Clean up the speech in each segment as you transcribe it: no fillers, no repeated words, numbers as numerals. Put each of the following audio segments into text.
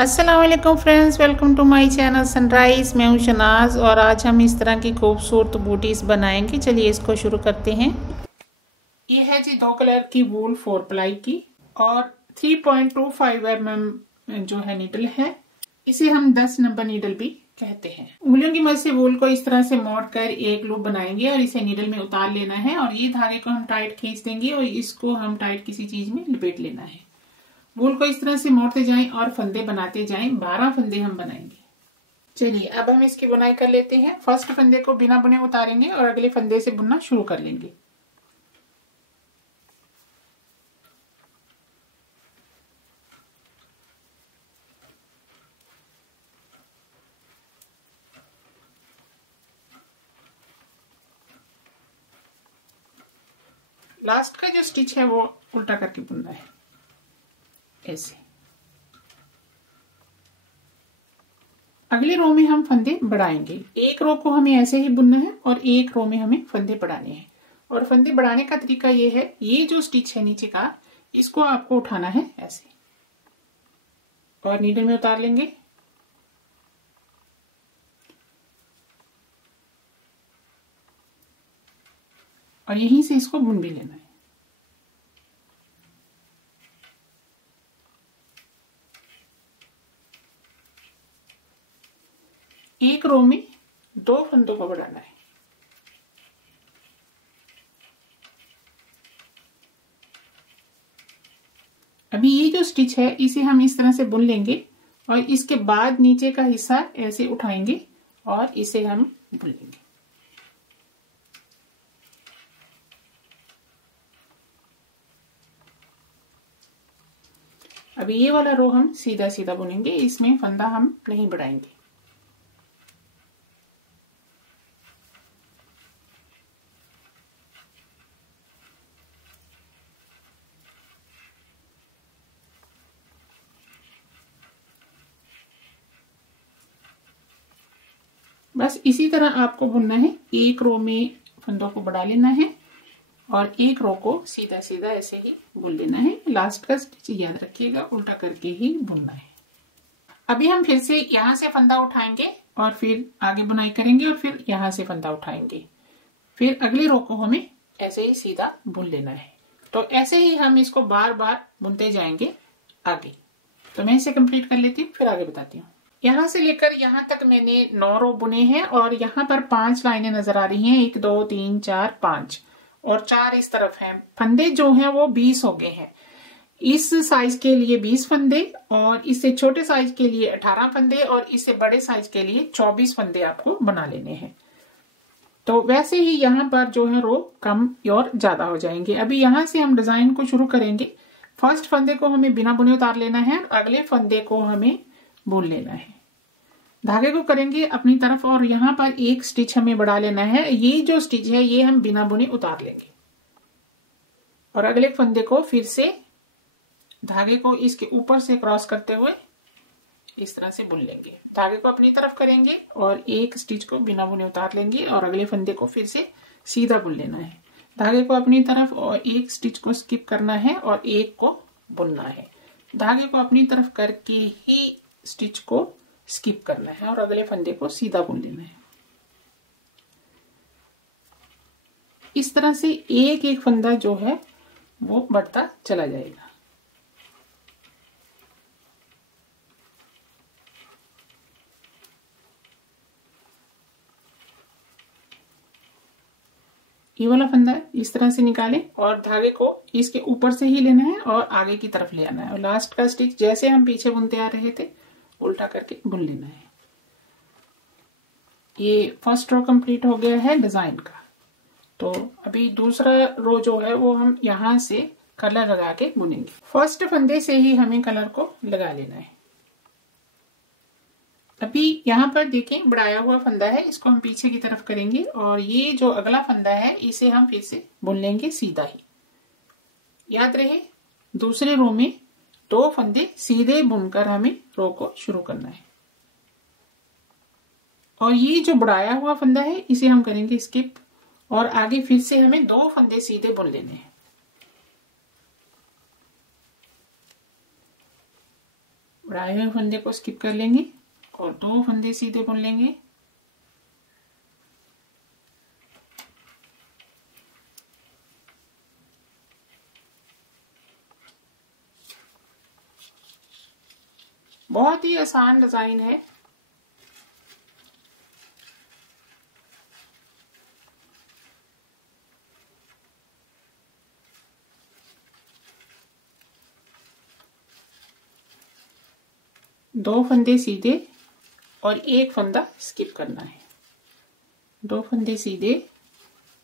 अस्सलाम वालेकुम friends, welcome to my channel Sunrise. मैं हूं शनाज और आज हम इस तरह की खूबसूरत बूटीज बनाएंगे। चलिए इसको शुरू करते हैं। ये है जी 2 कलर की वूल 4 प्लाई की और 3.25 mm जो है नीडल है। इसे हम 10 नंबर नीडल भी कहते हैं। उंगलियों की मदद से वूल को इस तरह से मोड़ कर एक लूप बनाएंगे और इसे नीडल में उतार लेना है और ये धागे को हम टाइट खींच देंगे और इसको हम टाइट किसी चीज में लपेट लेना है। वूल को इस तरह से मोड़ते जाएं और फंदे बनाते जाएं। 12 फंदे हम बनाएंगे। चलिए अब हम इसकी बुनाई कर लेते हैं। फर्स्ट फंदे को बिना बुने उतारेंगे और अगले फंदे से बुनना शुरू कर लेंगे। लास्ट का जो स्टिच है वो उल्टा करके बुनना है, ऐसे। अगली रो में हम फंदे बढ़ाएंगे। एक रो को हमें ऐसे ही बुनना है और एक रो में हमें फंदे बढ़ाने हैं। और फंदे बढ़ाने का तरीका ये है, ये जो स्टिच है नीचे का, इसको आपको उठाना है ऐसे और नीडल में उतार लेंगे। और यहीं से इसको बुन भी लेना है। एक रो में 2 फंदों को बढ़ाना है। अभी ये जो स्टिच है इसे हम इस तरह से बुन लेंगे और इसके बाद नीचे का हिस्सा ऐसे उठाएंगे और इसे हम बुन लेंगे। अभी ये वाला रो हम सीधा सीधा बुनेंगे, इसमें फंदा हम नहीं बढ़ाएंगे। बस इसी तरह आपको बुनना है। एक रो में फंदों को बढ़ा लेना है और एक रो को सीधा सीधा ऐसे ही बुन लेना है। लास्ट का स्टिच याद रखिएगा, उल्टा करके ही बुनना है। अभी हम फिर से यहां से फंदा उठाएंगे और फिर आगे बुनाई करेंगे और फिर यहां से फंदा उठाएंगे। फिर अगली रो को हमें ऐसे ही सीधा बुन लेना है। तो ऐसे ही हम इसको बार बार बुनते जाएंगे आगे। तो मैं इसे कंप्लीट कर लेती हूँ, फिर आगे बताती हूँ। यहां से लेकर यहां तक मैंने 9 रो बुने हैं और यहाँ पर 5 लाइनें नजर आ रही हैं। 1 2 3 4 5 और 4 इस तरफ हैं। फंदे जो हैं वो 20 हो गए हैं। इस साइज के लिए 20 फंदे और इससे छोटे साइज के लिए 18 फंदे और इससे बड़े साइज के लिए 24 फंदे आपको बना लेने हैं। तो वैसे ही यहाँ पर जो है रो कम और ज्यादा हो जाएंगे। अभी यहाँ से हम डिजाइन को शुरू करेंगे। फर्स्ट फंदे को हमें बिना बुने उतार लेना है, अगले फंदे को हमें बुन लेना है। धागे को करेंगे अपनी तरफ और यहाँ पर एक स्टिच हमें बढ़ा लेना है। ये जो स्टिच है ये हम बिना बुने उतार लेंगे और अगले फंदे को फिर से धागे को इसके ऊपर से क्रॉस करते हुए इस तरह से बुन लेंगे। धागे को अपनी तरफ करेंगे और एक स्टिच को बिना बुने उतार लेंगे और अगले फंदे को फिर से सीधा बुन लेना है। धागे को अपनी तरफ और एक स्टिच को स्किप करना है और एक को बुनना है। धागे को अपनी तरफ करके ही स्टिच को स्किप करना है और अगले फंदे को सीधा बुन लेना है। इस तरह से एक एक फंदा जो है वो बढ़ता चला जाएगा। ये वाला फंदा इस तरह से निकालें और धागे को इसके ऊपर से ही लेना है और आगे की तरफ ले आना है और लास्ट का स्टिच जैसे हम पीछे बुनते आ रहे थे उल्टा करके बुन लेना है। ये फर्स्ट रो कंप्लीट हो गया है डिजाइन का। तो अभी दूसरा रो जो है वो हम यहां से कलर लगा के बुनेंगे। फर्स्ट फंदे से ही हमें कलर को लगा लेना है। अभी यहाँ पर देखें बढ़ाया हुआ फंदा है, इसको हम पीछे की तरफ करेंगे और ये जो अगला फंदा है इसे हम फिर से बुन लेंगे सीधा ही। याद रहे दूसरे रो में 2 फंदे सीधे बुनकर हमें रो को शुरू करना है और ये जो बढ़ाया हुआ फंदा है इसे हम करेंगे स्किप और आगे फिर से हमें 2 फंदे सीधे बुन लेने हैं। बढ़ाए हुए फंदे को स्किप कर लेंगे और 2 फंदे सीधे बुन लेंगे। बहुत ही आसान डिजाइन है। दो फंदे सीधे और एक फंदा स्किप करना है। 2 फंदे सीधे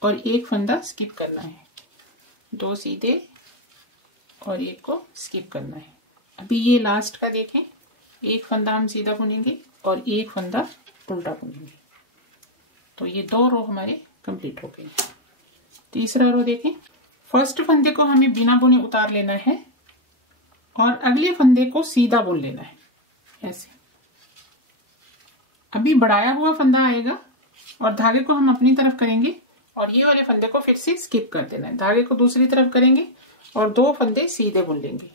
और एक फंदा स्किप करना है। 2 सीधे और एक को स्किप करना है। अभी ये लास्ट का देखें, एक फंदा हम सीधा बुनेंगे और एक फंदा उल्टा बुनेंगे, तो ये 2 रो हमारे कंप्लीट हो गई। तीसरा रो देखें, फर्स्ट फंदे को हमें बिना बुने उतार लेना है और अगले फंदे को सीधा बुन लेना है ऐसे। अभी बढ़ाया हुआ फंदा आएगा और धागे को हम अपनी तरफ करेंगे और ये वाले फंदे को फिर से स्किप कर देना है। धागे को दूसरी तरफ करेंगे और 2 फंदे सीधे बुन लेंगे।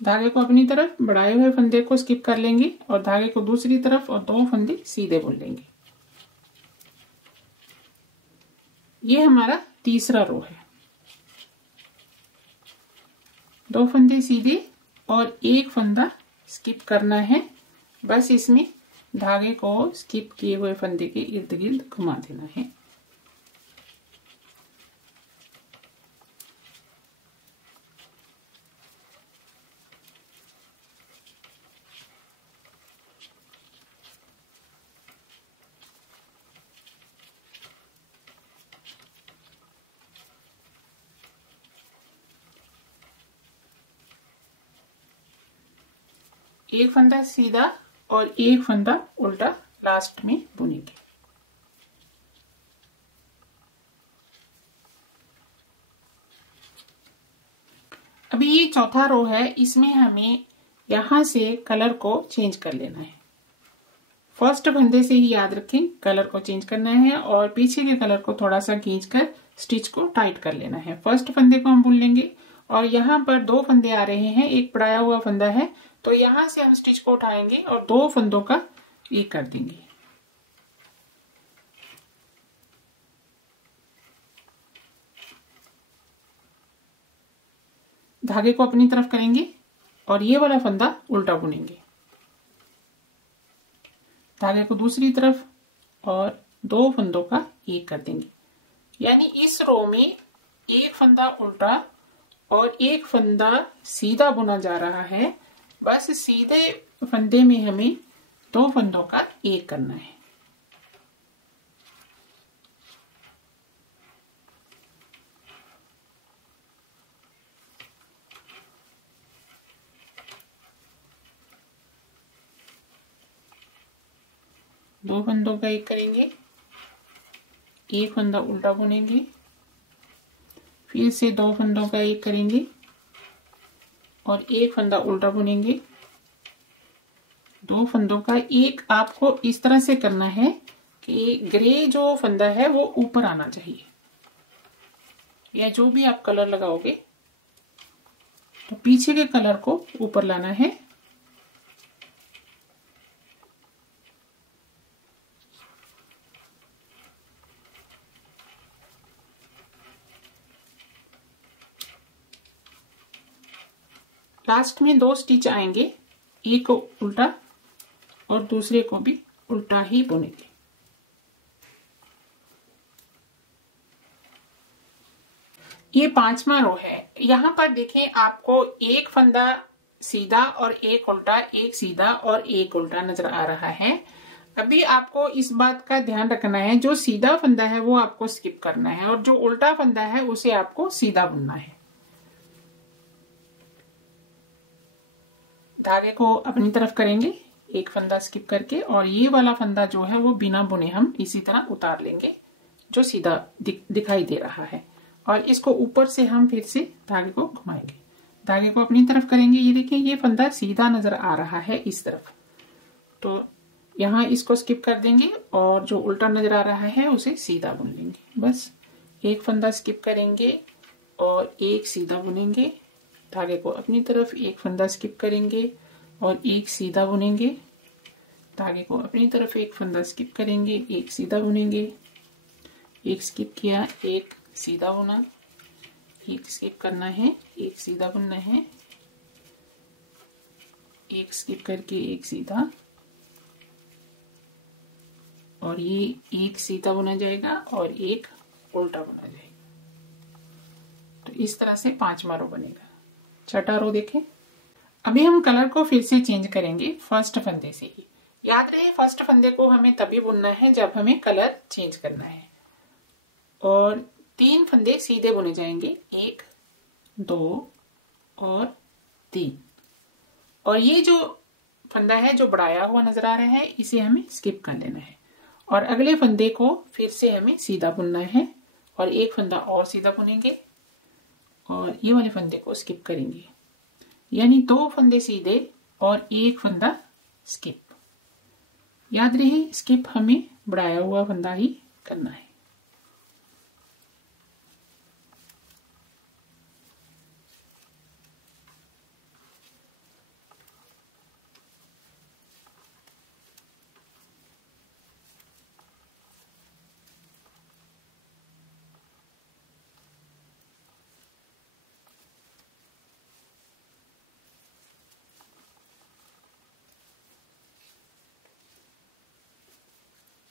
धागे को अपनी तरफ, बढ़ाए हुए फंदे को स्किप कर लेंगे और धागे को दूसरी तरफ और 2 फंदे सीधे बुन लेंगे। ये हमारा तीसरा रो है। 2 फंदे सीधे और एक फंदा स्किप करना है। बस इसमें धागे को स्किप किए हुए फंदे के इर्द गिर्द घुमा देना है। एक फंदा सीधा और एक फंदा उल्टा लास्ट में बुनेंगे। अभी ये चौथा रो है, इसमें हमें यहां से कलर को चेंज कर लेना है। फर्स्ट फंदे से ही याद रखें कलर को चेंज करना है और पीछे के कलर को थोड़ा सा खींचकर स्टिच को टाइट कर लेना है। फर्स्ट फंदे को हम बुन लेंगे और यहाँ पर 2 फंदे आ रहे हैं, एक बढ़ाया हुआ फंदा है, तो यहां से हम स्टिच को उठाएंगे और 2 फंदों का ये कर देंगे। धागे को अपनी तरफ करेंगे और ये वाला फंदा उल्टा बुनेंगे। धागे को दूसरी तरफ और 2 फंदों का एक कर देंगे। यानी इस रो में एक फंदा उल्टा और एक फंदा सीधा बुना जा रहा है। बस सीधे फंदे में हमें 2 फंदों का एक करना है। दो फंदों का एक करेंगे, एक फंदा उल्टा बुनेंगे, फिर से 2 फंदों का एक करेंगे और एक फंदा उल्टा बुनेंगे। 2 फंदों का एक आपको इस तरह से करना है कि ग्रे जो फंदा है वो ऊपर आना चाहिए, या जो भी आप कलर लगाओगे तो पीछे के कलर को ऊपर लाना है। लास्ट में 2 स्टिच आएंगे, एक को उल्टा और दूसरे को भी उल्टा ही बुनेंगे। ये 5वां रो है। यहाँ पर देखें आपको एक फंदा सीधा और एक उल्टा, एक सीधा और एक उल्टा नजर आ रहा है। अभी आपको इस बात का ध्यान रखना है, जो सीधा फंदा है वो आपको स्किप करना है और जो उल्टा फंदा है उसे आपको सीधा बुनना है। धागे को अपनी तरफ करेंगे एक फंदा स्किप करके और ये वाला फंदा जो है वो बिना बुने हम इसी तरह उतार लेंगे जो सीधा दिखाई दे रहा है और इसको ऊपर से हम फिर से धागे को घुमाएंगे। धागे को अपनी तरफ करेंगे, ये देखिए ये फंदा सीधा नजर आ रहा है इस तरफ, तो यहाँ इसको स्किप कर देंगे और जो उल्टा नजर आ रहा है उसे सीधा बुन लेंगे। बस एक फंदा स्किप करेंगे और एक सीधा बुनेंगे धागे को अपनी तरफ एक फंदा स्किप करेंगे और एक सीधा बुनेंगे, धागे को अपनी तरफ एक फंदा स्किप करेंगे, एक सीधा बुनेंगे, एक स्किप किया, एक सीधा बुना, एक स्किप करना है, एक सीधा बुनना है, एक स्किप करके एक सीधा, और ये एक सीधा बुना जाएगा और एक उल्टा बुना जाएगा। तो इस तरह से 5वां रो बनेगा। छठा रो देखें। अभी हम कलर को फिर से चेंज करेंगे फर्स्ट फंदे से ही। याद रहे फर्स्ट फंदे को हमें तभी बुनना है जब हमें कलर चेंज करना है। और 3 फंदे सीधे बुने जाएंगे, 1 2 और 3। और ये जो फंदा है जो बढ़ाया हुआ नजर आ रहा है इसे हमें स्किप कर लेना है और अगले फंदे को फिर से हमें सीधा बुनना है और एक फंदा और सीधा बुनेंगे और ये वाले फंदे को स्किप करेंगे, यानी 2 फंदे सीधे और एक फंदा स्किप। याद रहे स्किप हमें बढ़ाया हुआ फंदा ही करना है।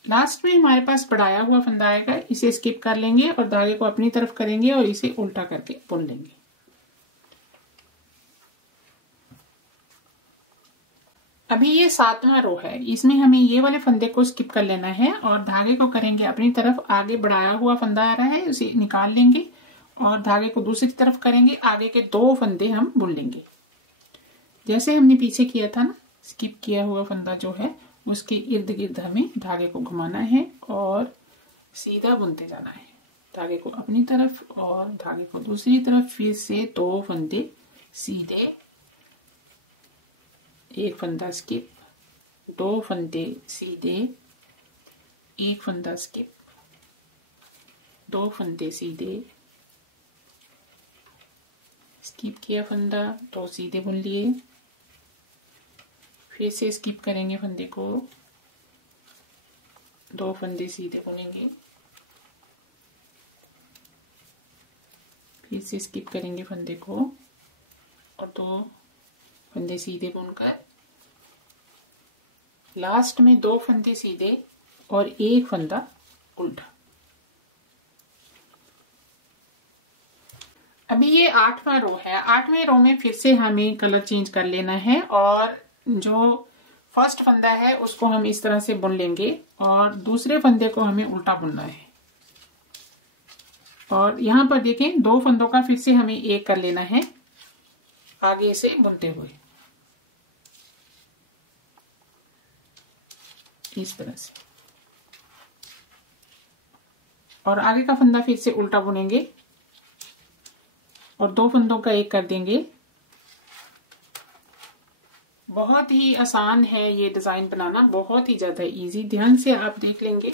लास्ट में हमारे पास बढ़ाया हुआ फंदा आएगा, इसे स्किप कर लेंगे और धागे को अपनी तरफ करेंगे और इसे उल्टा करके बुन लेंगे। अभी ये 7वां रो है, इसमें हमें ये वाले फंदे को स्किप कर लेना है और धागे को करेंगे अपनी तरफ। आगे बढ़ाया हुआ फंदा आ रहा है उसे निकाल लेंगे और धागे को दूसरी तरफ करेंगे। आगे के 2 फंदे हम बुन लेंगे जैसे हमने पीछे किया था ना। स्किप किया हुआ फंदा जो है उसके इर्द गिर्द हमें धागे को घुमाना है और सीधा बुनते जाना है। धागे को अपनी तरफ और धागे को दूसरी तरफ, फिर से 2 फंदे सीधे, एक फंदा स्किप, 2 फंदे सीधे, एक फंदा स्किप, 2 फंदे सीधे, स्किप किया फंदा, 2 सीधे बुन लिए, फिर से स्किप करेंगे फंदे को, 2 फंदे सीधे बुनेंगे, फिर से स्किप करेंगे फंदे को और 2 फंदे सीधे बुनकर लास्ट में 2 फंदे सीधे और एक फंदा उल्टा। अभी ये 8वां रो है। 8वें रो में फिर से हमें कलर चेंज कर लेना है और जो फर्स्ट फंदा है उसको हम इस तरह से बुन लेंगे और दूसरे फंदे को हमें उल्टा बुनना है। और यहां पर देखें 2 फंदों का फिर से हमें एक कर लेना है आगे से बुनते हुए, इस तरह से। और आगे का फंदा फिर से उल्टा बुनेंगे और 2 फंदों का एक कर देंगे। बहुत ही आसान है ये डिजाइन बनाना, बहुत ही ज्यादा इजी। ध्यान से आप देख लेंगे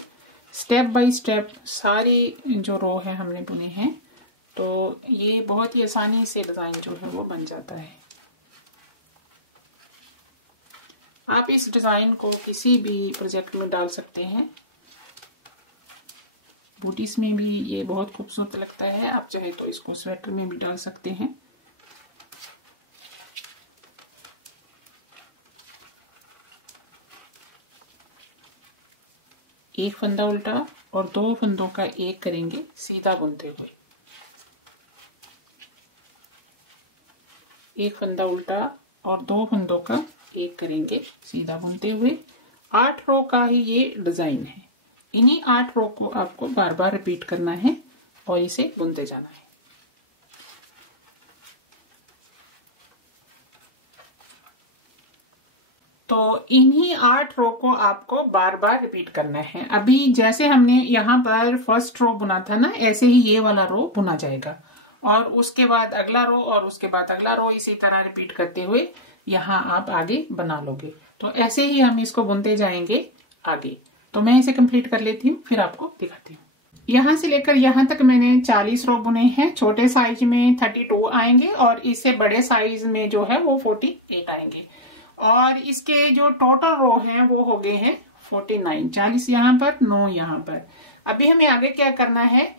स्टेप बाय स्टेप सारी जो रो है हमने बुने हैं, तो ये बहुत ही आसानी से डिजाइन जो है वो बन जाता है। आप इस डिजाइन को किसी भी प्रोजेक्ट में डाल सकते हैं, बूटीज में भी ये बहुत खूबसूरत लगता है। आप चाहे तो इसको स्वेटर में भी डाल सकते हैं। एक फंदा उल्टा और 2 फंदों का एक करेंगे सीधा बुनते हुए, एक फंदा उल्टा और 2 फंदों का एक करेंगे सीधा बुनते हुए। 8 रो का ही ये डिजाइन है। इन्हीं 8 रो को आपको बार बार रिपीट करना है और इसे बुनते जाना है। तो इन्हीं 8 रो को आपको बार बार रिपीट करना है। अभी जैसे हमने यहाँ पर फर्स्ट रो बुना था ना, ऐसे ही ये वाला रो बुना जाएगा और उसके बाद अगला रो और उसके बाद अगला रो, इसी तरह रिपीट करते हुए यहाँ आप आगे बना लोगे। तो ऐसे ही हम इसको बुनते जाएंगे आगे। तो मैं इसे कंप्लीट कर लेती हूँ, फिर आपको दिखाती हूँ। यहाँ से लेकर यहाँ तक मैंने 40 रो बुने हैं। छोटे साइज में 32 आएंगे और इससे बड़े साइज में जो है वो 48 आएंगे। और इसके जो टोटल रो हैं वो हो गए हैं 49। 40 यहाँ पर, 9 यहाँ पर। अभी हमें आगे क्या करना है,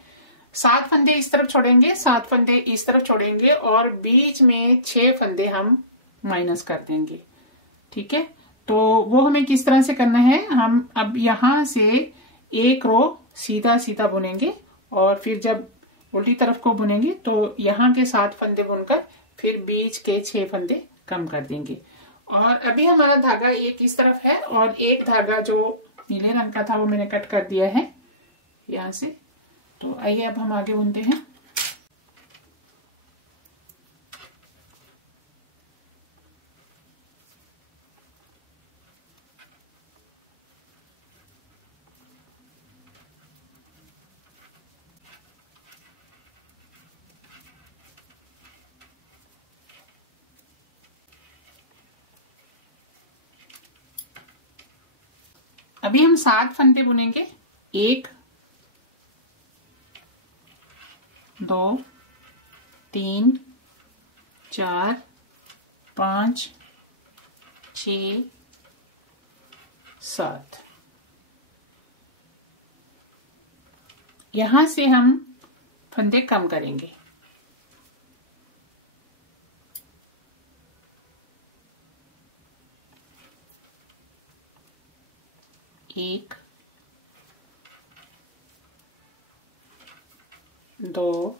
7 फंदे इस तरफ छोड़ेंगे, 7 फंदे इस तरफ छोड़ेंगे और बीच में 6 फंदे हम माइनस कर देंगे। ठीक है, तो वो हमें किस तरह से करना है, हम अब यहां से एक रो सीधा सीधा बुनेंगे और फिर जब उल्टी तरफ को बुनेंगे तो यहाँ के 7 फंदे बुनकर फिर बीच के 6 फंदे कम कर देंगे। और अभी हमारा धागा एक इस तरफ है और एक धागा जो नीले रंग का था वो मैंने कट कर दिया है यहाँ से। तो आइए अब हम आगे बुनते हैं। अभी हम 7 फंदे बुनेंगे, 1 2 3 4 5 6 7। यहां से हम फंदे कम करेंगे। एक, 2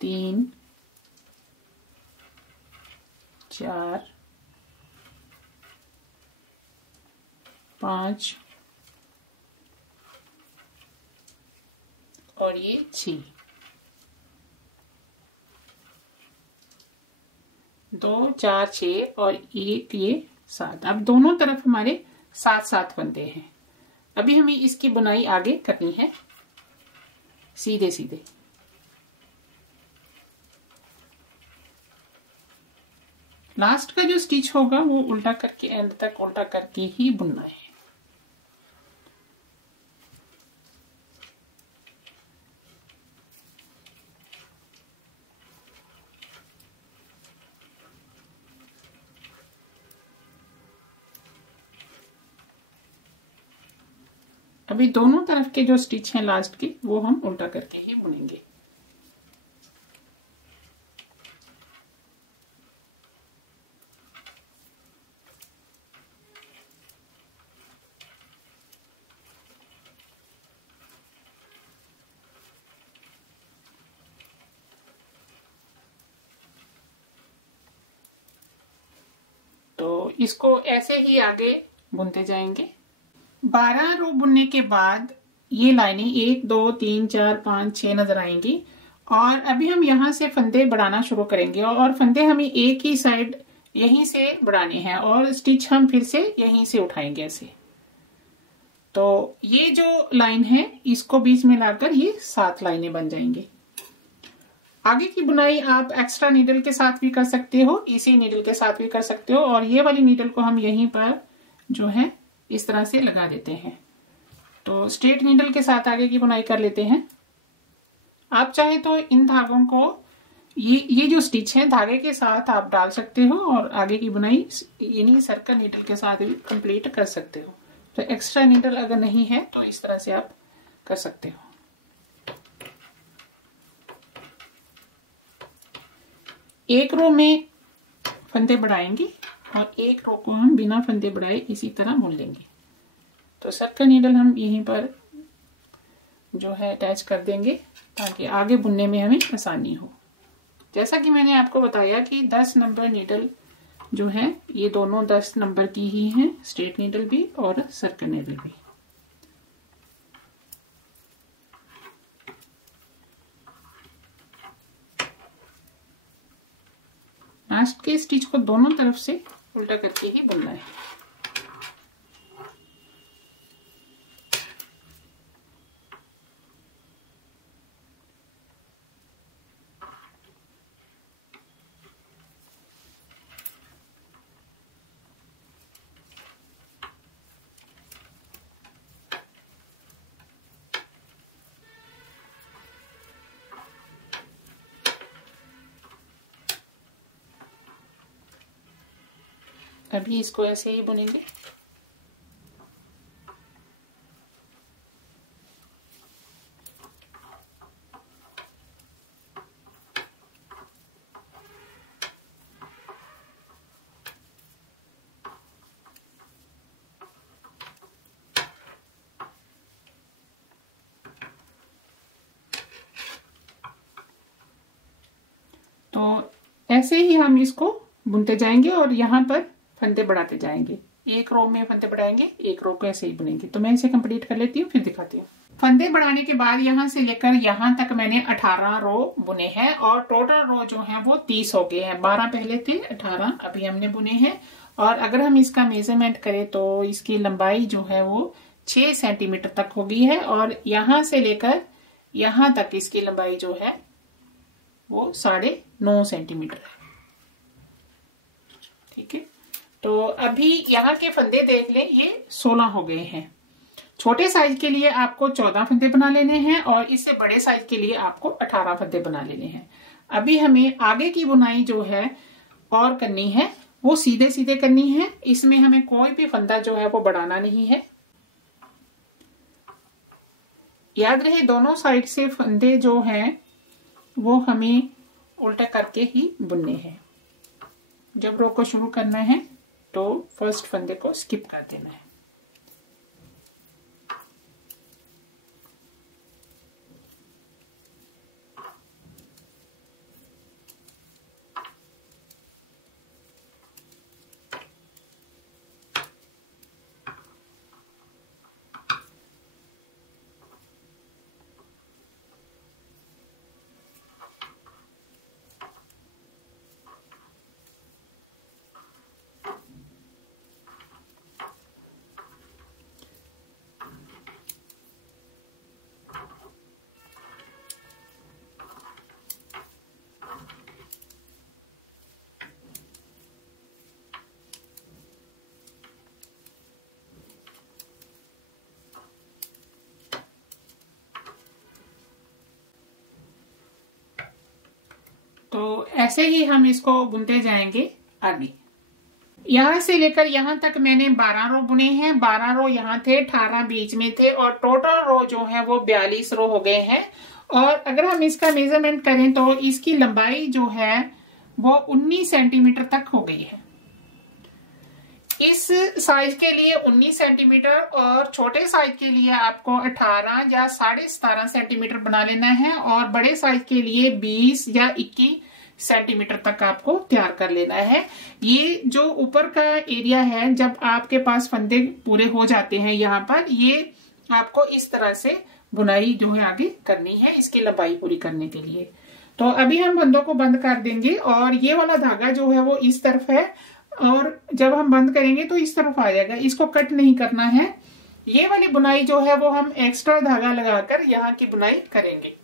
3 4 5 और ये 6। 2 4 6 और एक ये 7। अब दोनों तरफ हमारे 7 फंदे हैं। अभी हमें इसकी बुनाई आगे करनी है सीधे सीधे। लास्ट का जो स्टिच होगा वो उल्टा करके एंड तक उल्टा करके ही बुनना है। अभी दोनों तरफ के जो स्टिच हैं लास्ट के वो हम उल्टा करके ही बुनेंगे। तो इसको ऐसे ही आगे बुनते जाएंगे। 12 रो बुनने के बाद ये लाइनें 1 2 3 4 5 6 नजर आएंगी। और अभी हम यहाँ से फंदे बढ़ाना शुरू करेंगे और फंदे हमें एक ही साइड यहीं से बढ़ाने हैं और स्टिच हम फिर से यहीं से उठाएंगे ऐसे। तो ये जो लाइन है इसको बीच में लाकर ये 7 लाइनें बन जाएंगी। आगे की बुनाई आप एक्स्ट्रा नीडल के साथ भी कर सकते हो, इसी नीडल के साथ भी कर सकते हो। और ये वाली नीडल को हम यहीं पर जो है इस तरह से लगा देते हैं। तो स्ट्रेट नीडल के साथ आगे की बुनाई कर लेते हैं। आप चाहे तो इन धागों को ये जो स्टिच है धागे के साथ आप डाल सकते हो और आगे की बुनाई इन्हीं सर्कल नीडल के साथ भी कंप्लीट कर सकते हो। तो एक्स्ट्रा नीडल अगर नहीं है तो इस तरह से आप कर सकते हो। एक रो में फंदे बढ़ाएंगे और एक रो को हम बिना फंदे बढ़ाए इसी तरह बुन लेंगे। तो सर्कल नीडल हम यहीं पर जो है अटैच कर देंगे ताकि आगे बुनने में हमें आसानी हो। जैसा कि मैंने आपको बताया कि 10 नंबर नीडल जो है ये दोनों 10 नंबर की ही हैं, स्ट्रेट नीडल भी और सर्कल नीडल भी। लास्ट के स्टिच को दोनों तरफ से उल्टा करके ही बुनना है। अभी इसको ऐसे ही बुनेंगे। तो ऐसे ही हम इसको बुनते जाएंगे और यहाँ पर फंदे बढ़ाते जाएंगे। एक रो में फंदे बढ़ाएंगे, एक रो को ऐसे ही बुनेंगे। तो मैं इसे कंप्लीट कर लेती हूँ, फिर दिखाती हूँ। फंदे बढ़ाने के बाद यहाँ से लेकर यहाँ तक मैंने 18 रो बुने हैं और टोटल रो जो है वो 30 हो गए हैं। 12 पहले थे, 18 अभी हमने बुने हैं। और अगर हम इसका मेजरमेंट करें तो इसकी लंबाई जो है वो 6 सेंटीमीटर तक हो गई है और यहाँ से लेकर यहाँ तक इसकी लंबाई जो है वो 9.5 सेंटीमीटर है। ठीक है, तो अभी यहाँ के फंदे देख लें, ये 16 हो गए हैं। छोटे साइज के लिए आपको 14 फंदे बना लेने हैं और इससे बड़े साइज के लिए आपको 18 फंदे बना लेने हैं। अभी हमें आगे की बुनाई जो है और करनी है वो सीधे सीधे करनी है। इसमें हमें कोई भी फंदा जो है वो बढ़ाना नहीं है। याद रहे दोनों साइड से फंदे जो हैं वो हमें उल्टा करके ही बुनने हैं। जब रो को शुरू करना है तो फर्स्ट फंदे को स्किप कर देना है। तो ऐसे ही हम इसको बुनते जाएंगे आगे। यहां से लेकर यहां तक मैंने 12 रो बुने हैं। 12 रो यहाँ थे, 18 बीच में थे और टोटल रो जो है वो 42 रो हो गए हैं। और अगर हम इसका मेजरमेंट करें तो इसकी लंबाई जो है वो 19 सेंटीमीटर तक हो गई है। इस साइज के लिए 19 सेंटीमीटर और छोटे साइज के लिए आपको 18 या 17.5 सेंटीमीटर बना लेना है और बड़े साइज के लिए 20 या 21 सेंटीमीटर तक आपको तैयार कर लेना है। ये जो ऊपर का एरिया है, जब आपके पास फंदे पूरे हो जाते हैं यहाँ पर, ये आपको इस तरह से बुनाई जो है आगे करनी है इसकी लंबाई पूरी करने के लिए। तो अभी हम फंदों को बंद कर देंगे और ये वाला धागा जो है वो इस तरफ है और जब हम बंद करेंगे तो इस तरफ आ जाएगा। इसको कट नहीं करना है। ये वाली बुनाई जो है वो हम एक्स्ट्रा धागा लगाकर यहाँ की बुनाई करेंगे।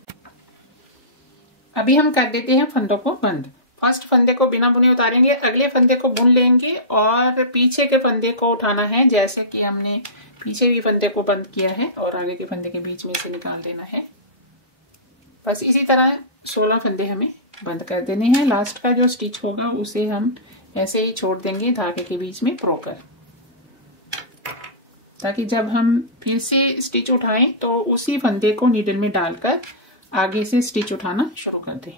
अभी हम कर देते हैं फंदों को बंद। फर्स्ट फंदे को बिना बुने उतारेंगे, अगले फंदे को बुन लेंगे और पीछे के फंदे को उठाना है, जैसे कि हमने पीछे भी फंदे को बंद किया है और आगे के फंदे के बीच में से निकाल देना है। बस इसी तरह 16 फंदे हमें बंद कर देने हैं। लास्ट का जो स्टिच होगा उसे हम ऐसे ही छोड़ देंगे धागे के बीच में प्रोकर, ताकि जब हम फिर से स्टिच उठाएं तो उसी फंदे को नीडल में डालकर आगे से स्टिच उठाना शुरू कर दें।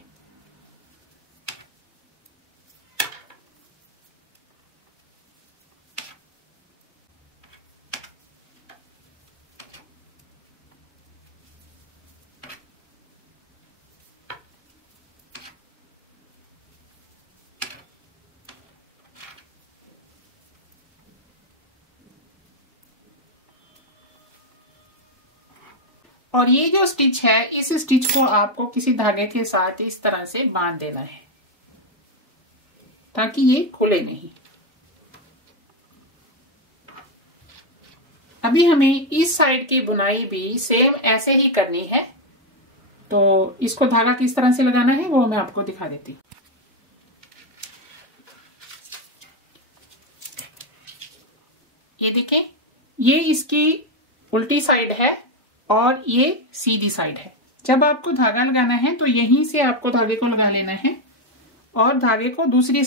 और ये जो स्टिच है, इस स्टिच को आपको किसी धागे के साथ इस तरह से बांध देना है ताकि ये खुले नहीं। अभी हमें इस साइड की बुनाई भी सेम ऐसे ही करनी है। तो इसको धागा किस तरह से लगाना है वो मैं आपको दिखा देती हूँ। ये देखें, ये इसकी उल्टी साइड है और ये सीधी साइड है। जब आपको धागा लगाना है तो यहीं से आपको धागे को लगा लेना है और धागे को दूसरी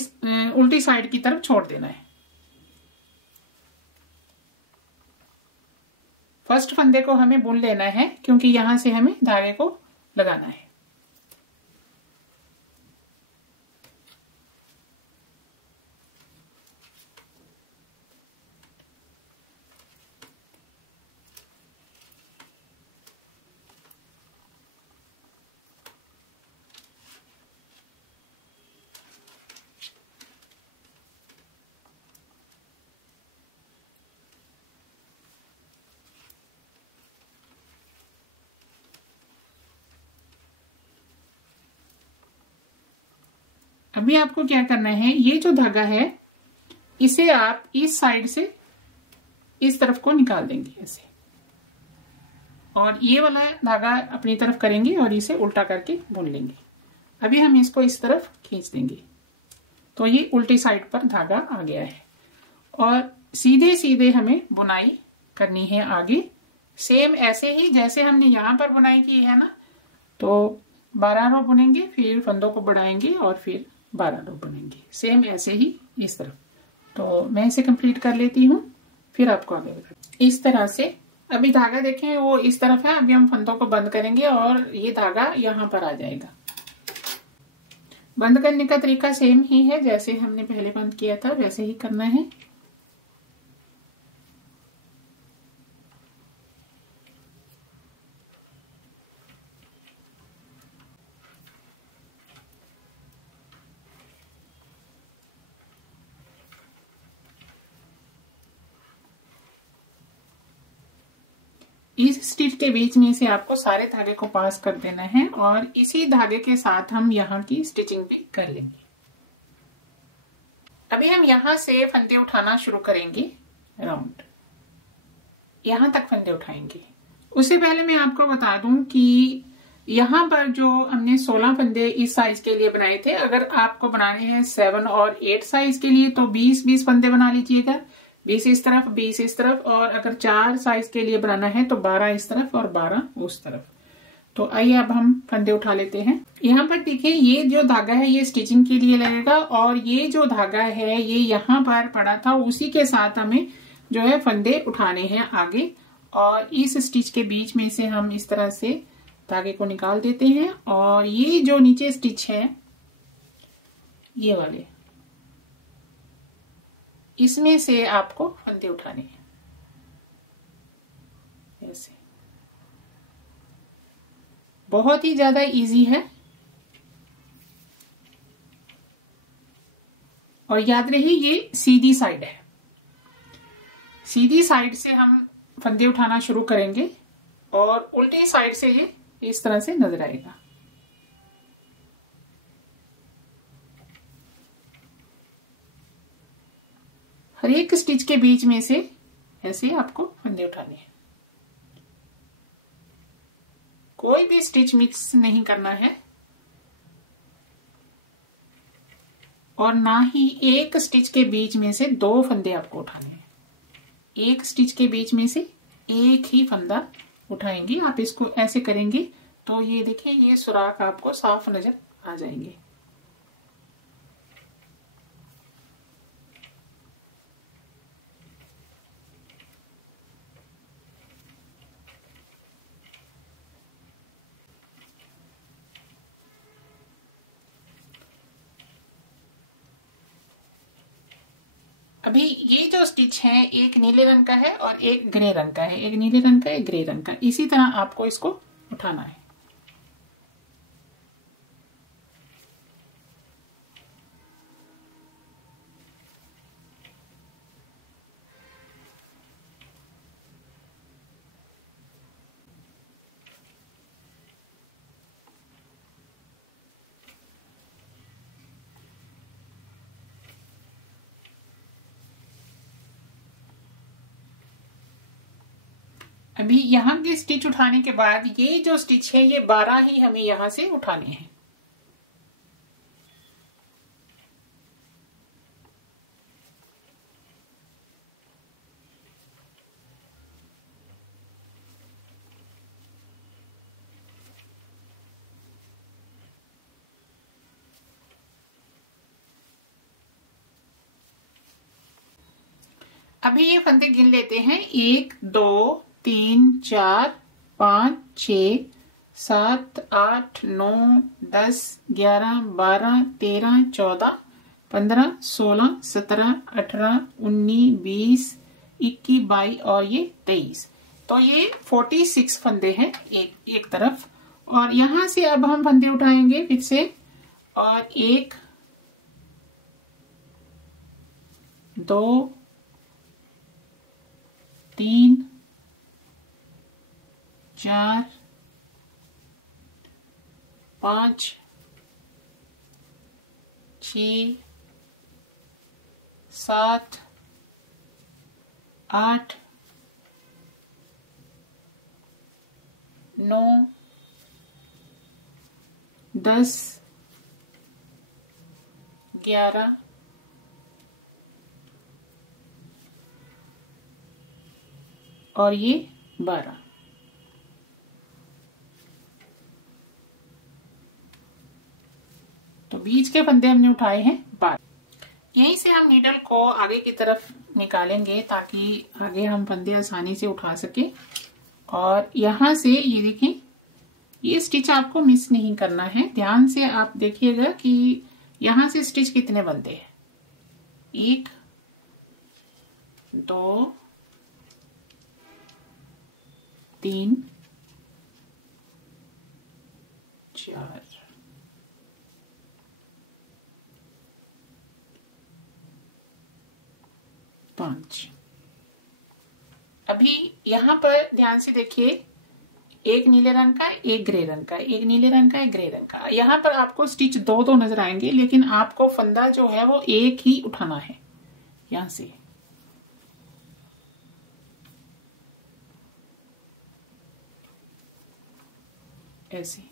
उल्टी साइड की तरफ छोड़ देना है। फर्स्ट फंदे को हमें बुन लेना है क्योंकि यहां से हमें धागे को लगाना है। अभी आपको क्या करना है, ये जो धागा है इसे आप इस साइड से इस तरफ को निकाल देंगे ऐसे, और ये वाला धागा अपनी तरफ करेंगे और इसे उल्टा करके बुन लेंगे। अभी हम इसको इस तरफ खींच देंगे तो ये उल्टी साइड पर धागा आ गया है। और सीधे सीधे हमें बुनाई करनी है आगे, सेम ऐसे ही जैसे हमने यहाँ पर बुनाई की है ना। तो 12 रो बुनेंगे, फिर फंदों को बढ़ाएंगे और फिर 12 रो बुनेंगे, सेम ऐसे ही इस तरफ। तो मैं इसे कंप्लीट कर लेती हूँ, फिर आपको आगे बताऊँ। इस तरह से अभी धागा देखें वो इस तरफ है। अभी हम फंदों को बंद करेंगे और ये धागा यहाँ पर आ जाएगा। बंद करने का तरीका सेम ही है, जैसे हमने पहले बंद किया था वैसे ही करना है। इस स्टिच के बीच में से आपको सारे धागे को पास कर देना है और इसी धागे के साथ हम यहाँ की स्टिचिंग भी कर लेंगे। अभी हम यहाँ से फंदे उठाना शुरू करेंगे, राउंड यहाँ तक फंदे उठाएंगे। उससे पहले मैं आपको बता दूं कि यहाँ पर जो हमने 16 फंदे इस साइज के लिए बनाए थे, अगर आपको बनाने हैं 7 और 8 साइज के लिए तो 20-20 फंदे बना लीजिएगा, 20 इस तरफ 20 इस तरफ। और अगर 4 साइज के लिए बनाना है तो 12 इस तरफ और 12 उस तरफ। तो आइए अब हम फंदे उठा लेते हैं। यहाँ पर देखिए ये जो धागा है ये स्टिचिंग के लिए लगेगा, और ये जो धागा है ये यहाँ पर पड़ा था, उसी के साथ हमें जो है फंदे उठाने हैं आगे। और इस स्टिच के बीच में से हम इस तरह से धागे को निकाल देते हैं, और ये जो नीचे स्टिच है ये वाले, इसमें से आपको फंदे उठाने हैं ऐसे। बहुत ही ज्यादा इजी है, और याद रहे ये सीधी साइड है। सीधी साइड से हम फंदे उठाना शुरू करेंगे और उल्टी साइड से ये इस तरह से नजर आएगा। हर एक स्टिच के बीच में से ऐसे आपको फंदे उठाने हैं। कोई भी स्टिच मिक्स नहीं करना है, और ना ही एक स्टिच के बीच में से 2 फंदे आपको उठाने हैं। एक स्टिच के बीच में से एक ही फंदा उठाएंगे। आप इसको ऐसे करेंगे तो ये देखिए ये सुराख आपको साफ नजर आ जाएंगे। अभी ये जो स्टिच है एक नीले रंग का है और एक ग्रे रंग का है, एक नीले रंग का एक ग्रे रंग का। इसी तरह आपको इसको उठाना है। अभी यहाँ की स्टिच उठाने के बाद ये जो स्टिच है ये 12 ही हमें यहाँ से उठाने हैं। अभी ये फंदे गिन लेते हैं, 1 2 3 4 5 6 7 8 9 10 11 12 13 14 15 16 17 18 19 20 21 22 और ये 23। तो ये 46 फंदे हैं एक तरफ। और यहां से अब हम फंदे उठाएंगे फिर से, और 1 2 3 4 5 6 7 8 9 10 11 और ये 12। तो बीच के फंदे हमने उठाए हैं 12। यहीं से हम नीडल को आगे की तरफ निकालेंगे ताकि आगे हम फंदे आसानी से उठा सके। और यहां से ये देखें, ये स्टिच आपको मिस नहीं करना है, ध्यान से आप देखिएगा कि यहां से स्टिच कितने बनते हैं। 1 2 3 4 5। अभी यहां पर ध्यान से देखिए, एक नीले रंग का, एक ग्रे रंग का, एक नीले रंग का, एक ग्रे रंग का। यहां पर आपको स्टिच दो दो नजर आएंगे, लेकिन आपको फंदा जो है वो एक ही उठाना है यहां से। ऐसे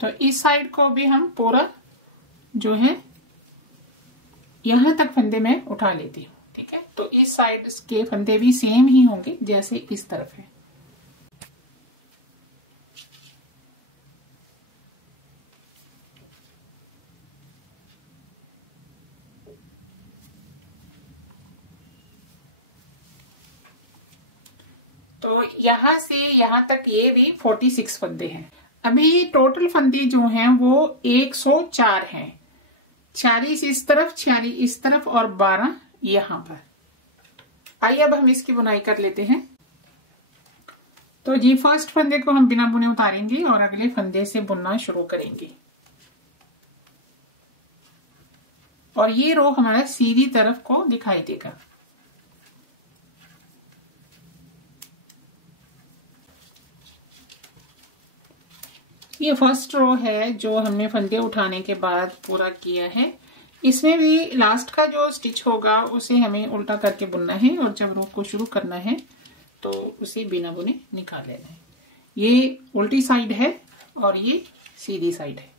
तो इस साइड को भी हम पूरा जो है यहां तक फंदे में उठा लेती हूँ, ठीक है। तो इस साइड के फंदे भी सेम ही होंगे जैसे इस तरफ है। तो यहां से यहां तक ये भी 46 फंदे हैं। अभी टोटल फंदे जो हैं वो 104 हैं। 46 इस तरफ, 46 इस तरफ और 12 यहां पर। आइए अब हम इसकी बुनाई कर लेते हैं। तो जी फर्स्ट फंदे को हम बिना बुने उतारेंगे और अगले फंदे से बुनना शुरू करेंगे। और ये रो हमारा सीधी तरफ को दिखाई देगा। ये फर्स्ट रो है जो हमने फंदे उठाने के बाद पूरा किया है। इसमें भी लास्ट का जो स्टिच होगा उसे हमें उल्टा करके बुनना है, और जब रो को शुरू करना है तो उसे बिना बुने निकाल लेना है। ये उल्टी साइड है और ये सीधी साइड है।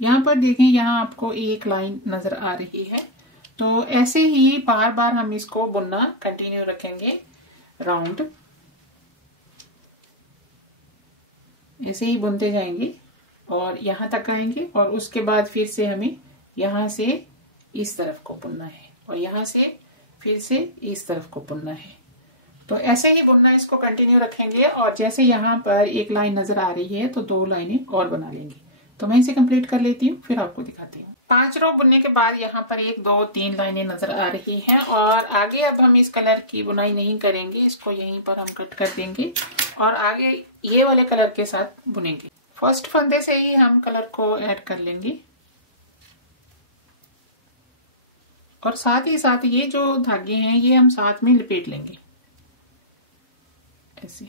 यहाँ पर देखें, यहाँ आपको एक लाइन नजर आ रही है। तो ऐसे ही बार बार हम इसको बुनना कंटिन्यू रखेंगे। राउंड ऐसे ही बुनते जाएंगे और यहाँ तक आएंगे, और उसके बाद फिर से हमें यहाँ से इस तरफ को बुनना है और यहाँ से फिर से इस तरफ को बुनना है। तो ऐसे ही बुनना इसको कंटिन्यू रखेंगे। और जैसे यहाँ पर एक लाइन नजर आ रही है तो 2 लाइनें और बना लेंगे। तो मैं इसे कंप्लीट कर लेती हूँ, फिर आपको दिखाती हूँ। 5 रो बुनने के बाद यहाँ पर 1 2 3 लाइनें नजर आ रही हैं। और आगे अब हम इस कलर की बुनाई नहीं करेंगे, इसको यहीं पर हम कट कर देंगे और आगे ये वाले कलर के साथ बुनेंगे। फर्स्ट फंदे से ही हम कलर को ऐड कर लेंगे, और साथ ही साथ ये जो धागे हैं ये हम साथ में लपेट लेंगे ऐसे।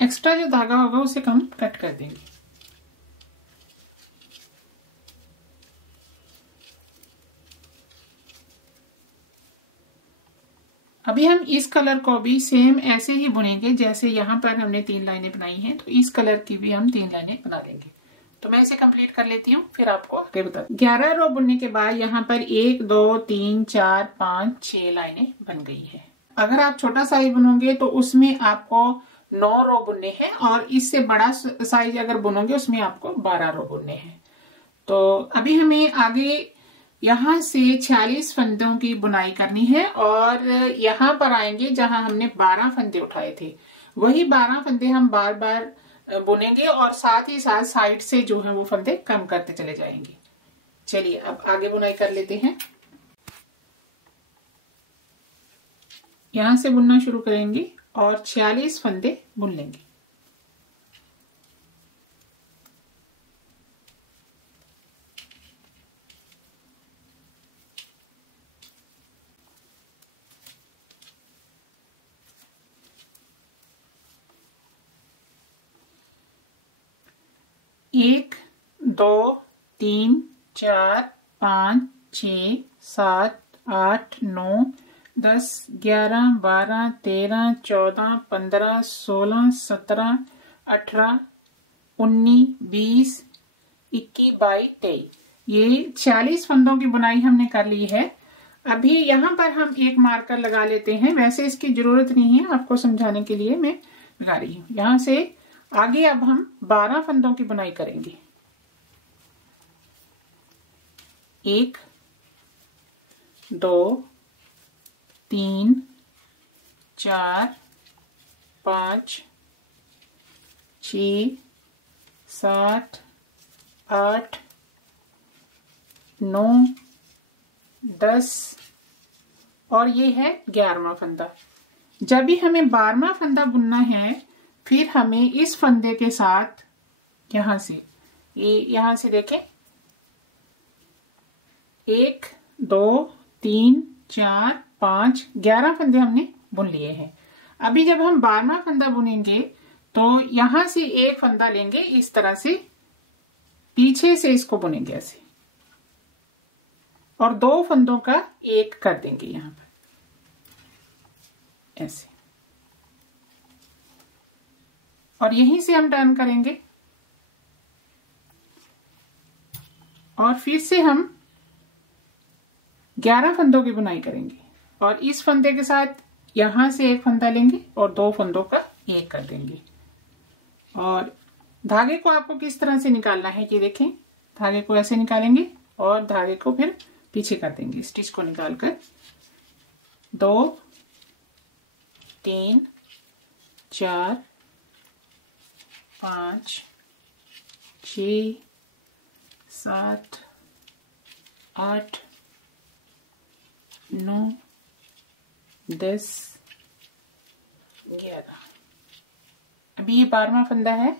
एक्स्ट्रा जो धागा होगा उसे हम कट कर देंगे। अभी हम इस कलर को भी सेम ऐसे ही बुनेंगे जैसे यहाँ पर हमने 3 लाइनें बनाई हैं, तो इस कलर की भी हम 3 लाइनें बना लेंगे। तो मैं इसे कंप्लीट कर लेती हूँ, फिर आपको आगे बता। 11 रो बुनने के बाद यहाँ पर 1 2 3 4 5 6 लाइनें बन गई है। अगर आप छोटा साइज बुनोगे तो उसमें आपको 9 रो बुनने हैं, और इससे बड़ा साइज अगर बुनोगे उसमें आपको 12 रो बुनने हैं। तो अभी हमें आगे यहाँ से 46 फंदों की बुनाई करनी है, और यहाँ पर आएंगे जहां हमने 12 फंदे उठाए थे, वही 12 फंदे हम बार बार बुनेंगे, और साथ ही साथ साइड से जो है वो फंदे कम करते चले जाएंगे। चलिए अब आगे बुनाई कर लेते हैं। यहां से बुनना शुरू करेंगे और 46 फंदे बुन लेंगे। एक 2 3 4 5 6 7 8 9 10 11 12 13 14 15 16 17 18 19 20 21 22 23, ये 46 फंदों की बुनाई हमने कर ली है। अभी यहाँ पर हम एक मार्कर लगा लेते हैं, वैसे इसकी जरूरत नहीं है, आपको समझाने के लिए मैं लगा रही हूँ। यहाँ से आगे अब हम 12 फंदों की बुनाई करेंगे। 1 2 3 4 5 6 7 8 9 10 और ये है 11वां फंदा। जब भी हमें 12वां फंदा बुनना है, फिर हमें इस फंदे के साथ यहां से यहां से देखें 1 2 3 4 5 11 फंदे हमने बुन लिए हैं। अभी जब हम 12वां फंदा बुनेंगे तो यहां से एक फंदा लेंगे, इस तरह से पीछे से इसको बुनेंगे ऐसे, और 2 फंदों का एक कर देंगे यहां पर ऐसे, और यहीं से हम टर्न करेंगे, और फिर से हम 11 फंदों की बुनाई करेंगे, और इस फंदे के साथ यहां से एक फंदा लेंगे और 2 फंदों का एक कर देंगे। और धागे को आपको किस तरह से निकालना है ये देखें, धागे को ऐसे निकालेंगे और धागे को फिर पीछे कर देंगे, स्टिच को निकालकर 2 3 4 5 6 7 8 9 10 11। अभी ये 12वां फंदा है।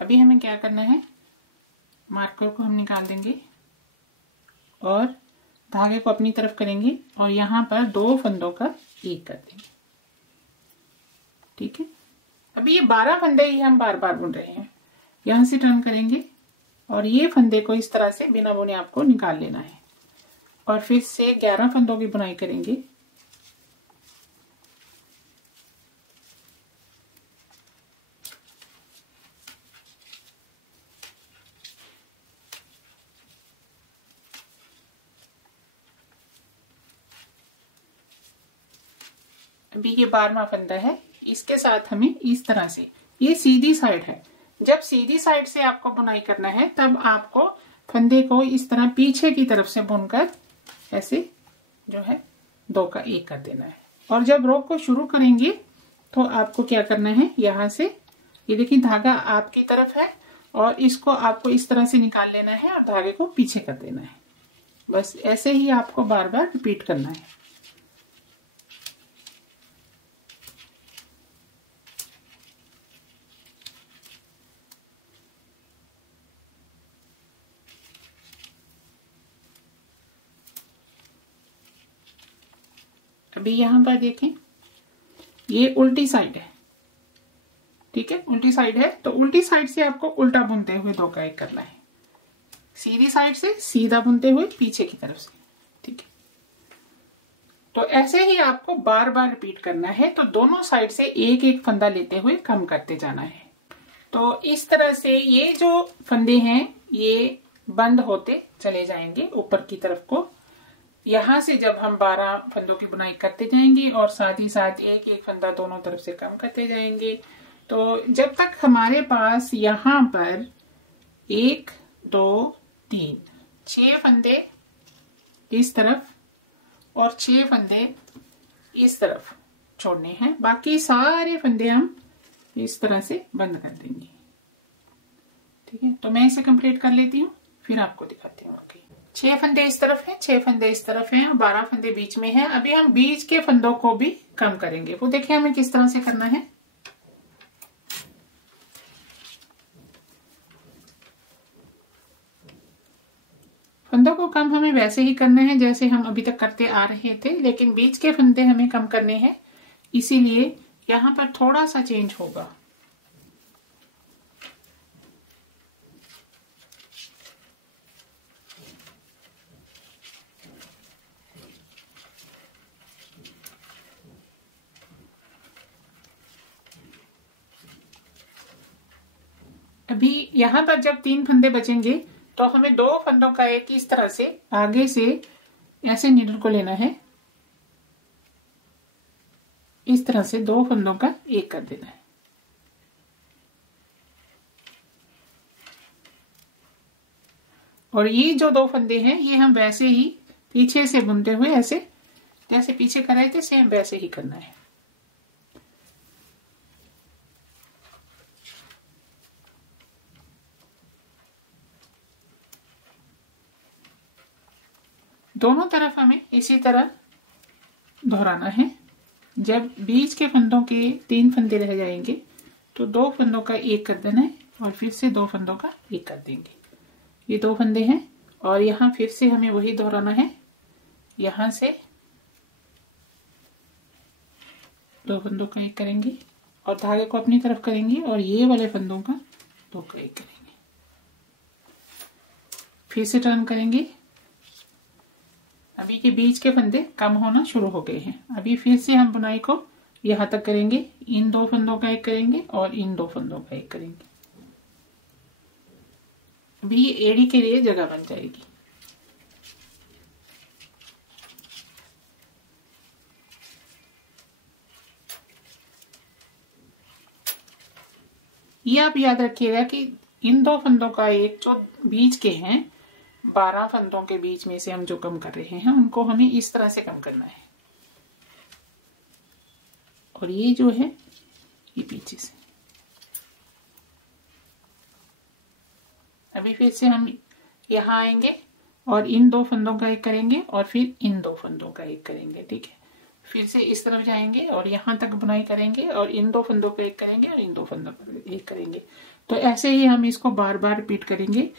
अभी हमें क्या करना है, मार्कर को हम निकाल देंगे और धागे को अपनी तरफ करेंगे और यहाँ पर 2 फंदों का एक कर देंगे। ठीक है, अभी ये 12 फंदे ही हम बार बार बुन रहे हैं। यहां से टर्न करेंगे और ये फंदे को इस तरह से बिना बुने आपको निकाल लेना है, और फिर से 11 फंदों की बुनाई करेंगे। अभी ये 12वां फंदा है, इसके साथ हमें इस तरह से, ये सीधी साइड है, जब सीधी साइड से आपको बुनाई करना है तब आपको फंदे को इस तरह पीछे की तरफ से बुनकर ऐसे जो है 2 का एक कर देना है। और जब रो को शुरू करेंगे तो आपको क्या करना है, यहाँ से ये देखिए धागा आपकी तरफ है और इसको आपको इस तरह से निकाल लेना है और धागे को पीछे कर देना है। बस ऐसे ही आपको बार बार रिपीट करना है। अभी यहां पर देखें ये उल्टी साइड है, ठीक है, उल्टी साइड है, तो उल्टी साइड से आपको उल्टा बुनते हुए 2 का एक करना है, सीधी साइड से सीधा बुनते हुए पीछे की तरफ से। ठीक है, तो ऐसे ही आपको बार बार रिपीट करना है। तो दोनों साइड से एक एक फंदा लेते हुए कम करते जाना है। तो इस तरह से ये जो फंदे हैं ये बंद होते चले जाएंगे ऊपर की तरफ को। यहां से जब हम 12 फंदों की बुनाई करते जाएंगे और साथ ही साथ एक एक फंदा दोनों तरफ से कम करते जाएंगे, तो जब तक हमारे पास यहां पर 1 2 3 6 फंदे इस तरफ और 6 फंदे इस तरफ छोड़ने हैं, बाकी सारे फंदे हम इस तरह से बंद कर देंगे। ठीक है, तो मैं इसे कंप्लीट कर लेती हूँ, फिर आपको दिखाती हूँ। 6 फंदे इस तरफ हैं, 6 फंदे इस तरफ हैं, 12 फंदे बीच में हैं। अभी हम बीच के फंदों को भी कम करेंगे। वो देखिए हमें किस तरह से करना है। फंदों को कम हमें वैसे ही करना है जैसे हम अभी तक करते आ रहे थे, लेकिन बीच के फंदे हमें कम करने हैं, इसीलिए यहां पर थोड़ा सा चेंज होगा। अभी यहां पर जब 3 फंदे बचेंगे तो हमें 2 फंदों का एक इस तरह से आगे से ऐसे नीडल को लेना है, इस तरह से 2 फंदों का एक कर देना है। और ये जो 2 फंदे हैं ये हम वैसे ही पीछे से बुनते हुए ऐसे जैसे पीछे कर रहे थे सेम वैसे ही करना है। दोनों तरफ हमें इसी तरह दोहराना है। जब बीच के फंदों के 3 फंदे रह जाएंगे तो 2 फंदों का एक कर देना है और फिर से 2 फंदों का एक कर देंगे। ये 2 फंदे हैं और यहाँ फिर से हमें वही दोहराना है। यहां से 2 फंदों का एक करेंगे और धागे को अपनी तरफ करेंगे और ये वाले फंदों का 2 का एक करेंगे। फिर से टर्न करेंगे। अभी के बीच के फंदे कम होना शुरू हो गए हैं। अभी फिर से हम बुनाई को यहां तक करेंगे, इन 2 फंदों का एक करेंगे और इन 2 फंदों का एक करेंगे। अभी ये एड़ी के लिए जगह बन जाएगी। ये आप याद रखिएगा कि इन 2 फंदों का एक जो बीच के हैं, 12 फंदों के बीच में से हम जो कम कर रहे हैं उनको हमें इस तरह से कम करना है। और ये जो है ये पीछे से। अभी फिर से हम यहाँ आएंगे और इन 2 फंदों का एक करेंगे और फिर इन 2 फंदों का एक करेंगे। ठीक है, फिर से इस तरफ जाएंगे और यहां तक बुनाई करेंगे और इन 2 फंदों का एक करेंगे और इन 2 फंदों का एक करेंगे। तो ऐसे ही हम इसको बार बार रिपीट करेंगे।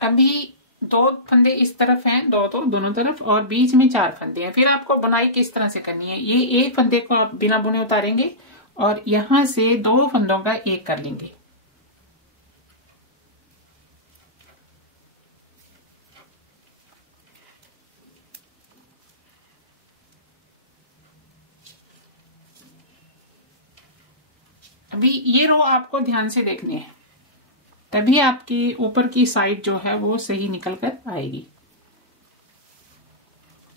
अभी 2 फंदे इस तरफ हैं, दोनों तरफ, और बीच में 4 फंदे हैं। फिर आपको बुनाई किस तरह से करनी है, ये एक फंदे को आप बिना बुने उतारेंगे और यहां से 2 फंदों का एक कर लेंगे। अभी ये रो आपको ध्यान से देखने हैं, तभी आपकी ऊपर की साइड जो है वो सही निकल कर आएगी।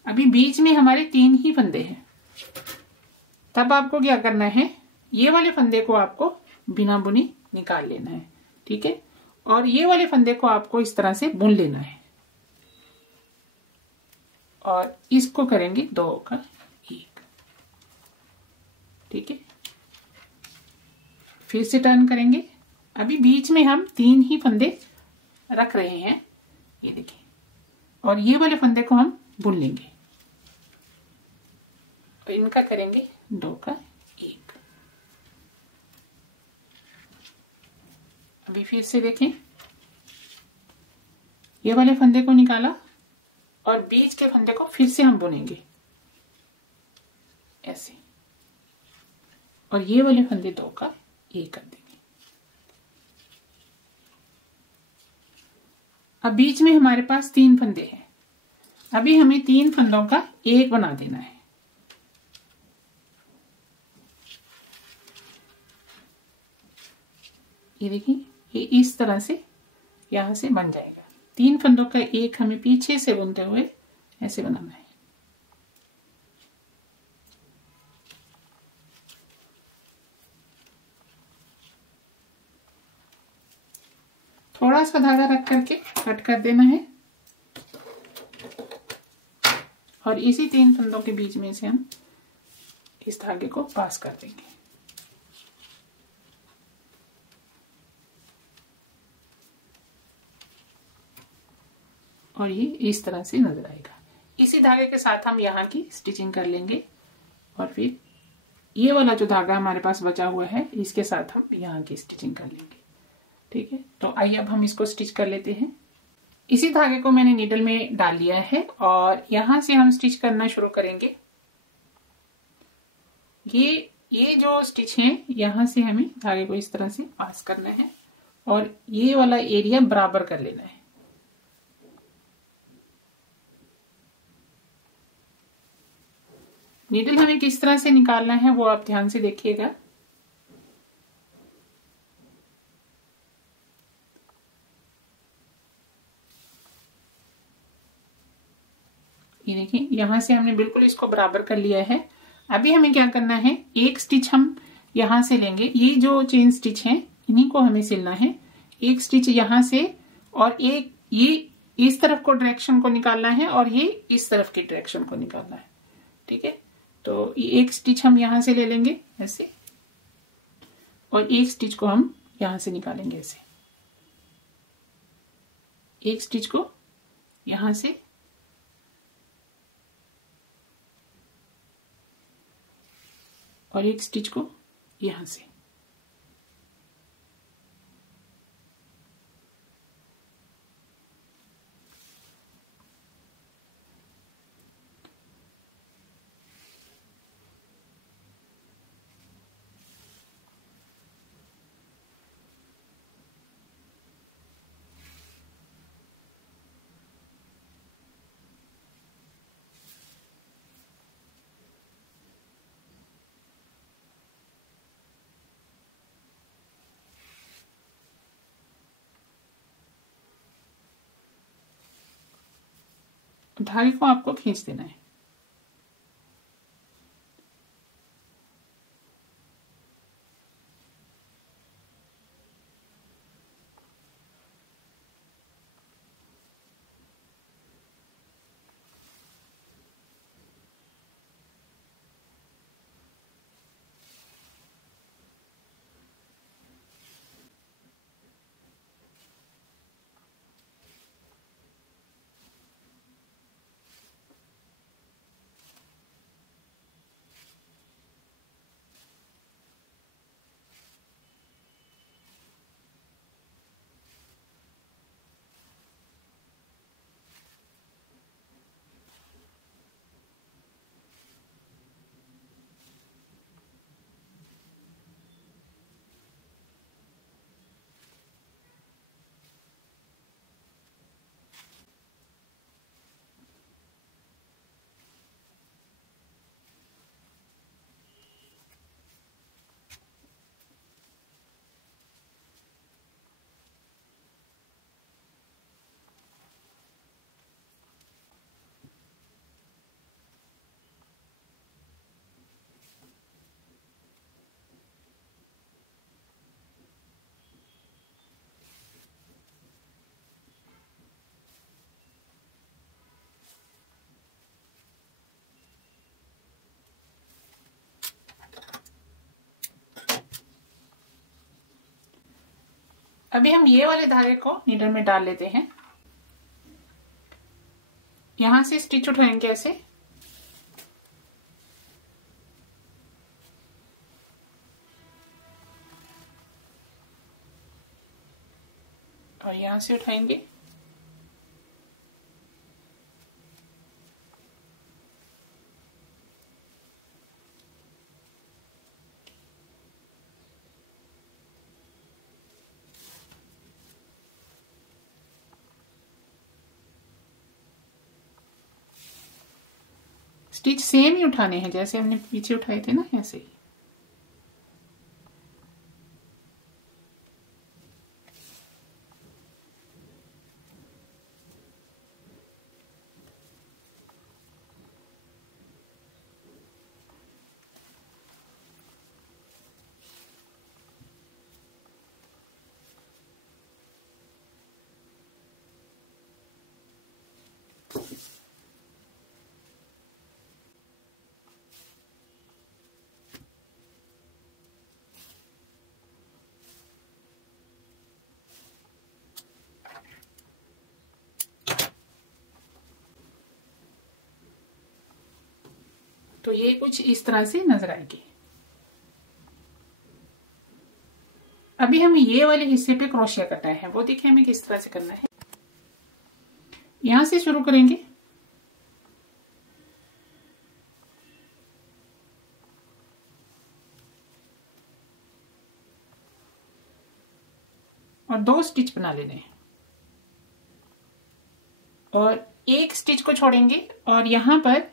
अभी बीच में हमारे 3 ही फंदे हैं, तब आपको क्या करना है, ये वाले फंदे को आपको बिना बुनी निकाल लेना है। ठीक है, और ये वाले फंदे को आपको इस तरह से बुन लेना है और इसको करेंगे 2 का 1। ठीक है, फिर से टर्न करेंगे। अभी बीच में हम 3 ही फंदे रख रहे हैं, ये देखिए, और ये वाले फंदे को हम बुन लेंगे तो इनका करेंगे 2 का 1। अभी फिर से देखें, ये वाले फंदे को निकाला और बीच के फंदे को फिर से हम बुनेंगे ऐसे, और ये वाले फंदे 2 का 1 कर देंगे। अब बीच में हमारे पास 3 फंदे हैं। अभी हमें 3 फंदों का 1 बना देना है। ये देखिए, ये इस तरह से यहां से बन जाएगा। 3 फंदों का एक हमें पीछे से बुनते हुए ऐसे बनाना है। थोड़ा सा धागा रख करके कट कर देना है और इसी 3 फंदों के बीच में से हम इस धागे को पास कर देंगे। और ये इस तरह से नजर आएगा। इसी धागे के साथ हम यहाँ की स्टिचिंग कर लेंगे और फिर ये वाला जो धागा हमारे पास बचा हुआ है इसके साथ हम यहाँ की स्टिचिंग कर लेंगे। ठीक है, तो आइए अब हम इसको स्टिच कर लेते हैं। इसी धागे को मैंने नीडल में डाल लिया है और यहां से हम स्टिच करना शुरू करेंगे। ये जो स्टिच है यहां से हमें धागे को इस तरह से पास करना है और ये वाला एरिया बराबर कर लेना है। नीडल हमें किस तरह से निकालना है वो आप ध्यान से देखिएगा। ये देखिए, यहां से हमने बिल्कुल इसको बराबर कर लिया है। अभी हमें क्या करना है, एक स्टिच हम यहां से लेंगे। ये जो चेन स्टिच है इन्हीं को हमें सिलना है। एक स्टिच यहां से और एक ये इस तरफ को डायरेक्शन को निकालना है और ये इस तरफ की डायरेक्शन को निकालना है। ठीक है, तो ये एक स्टिच हम यहां से ले लेंगे ऐसे और एक स्टिच को हम यहां से निकालेंगे ऐसे। एक स्टिच को यहां से और एक स्टिच को यहां से। धागे को आपको खींच देना है। अभी हम ये वाले धागे को नीडल में डाल लेते हैं। यहां से स्टिच उठाएंगे ऐसे और यहां से उठाएंगे स्टिच सेम ही उठाने हैं जैसे हमने पीछे उठाए थे ना, ऐसे ही। तो ये कुछ इस तरह से नजर आएगी। अभी हमें ये वाले हिस्से पे क्रोशिया करना है, वो देखिए हमें किस तरह से करना है। यहां से शुरू करेंगे और 2 स्टिच बना लेने हैं और एक स्टिच को छोड़ेंगे और यहां पर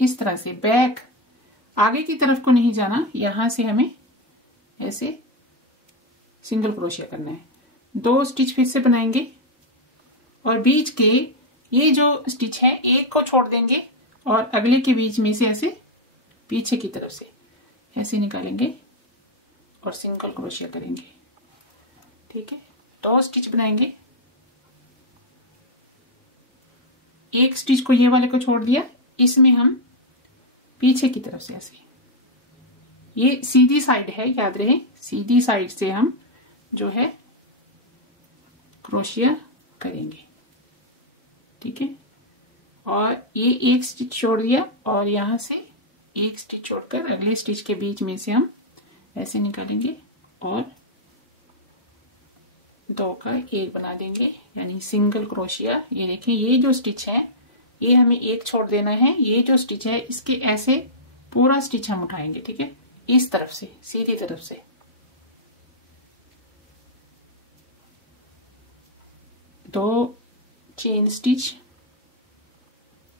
इस तरह से बैक आगे की तरफ को नहीं जाना, यहां से हमें ऐसे सिंगल क्रोशिया करना है। 2 स्टिच फिर से बनाएंगे और बीच के ये जो स्टिच है एक को छोड़ देंगे और अगले के बीच में से ऐसे पीछे की तरफ से ऐसे निकालेंगे और सिंगल क्रोशिया करेंगे। ठीक है, 2 स्टिच बनाएंगे, एक स्टिच को ये वाले को छोड़ दिया, इसमें हम पीछे की तरफ से ऐसे, ये सीधी साइड है याद रहे, सीधी साइड से हम जो है क्रोशिया करेंगे। ठीक है, और ये एक स्टिच छोड़ दिया और यहां से एक स्टिच छोड़कर अगले स्टिच के बीच में से हम ऐसे निकालेंगे और 2 का 1 बना देंगे, यानी सिंगल क्रोशिया। ये देखिए ये जो स्टिच है ये हमें एक छोड़ देना है, ये जो स्टिच है इसके ऐसे पूरा स्टिच हम उठाएंगे। ठीक है, इस तरफ से सीधी तरफ से 2 चेन स्टिच,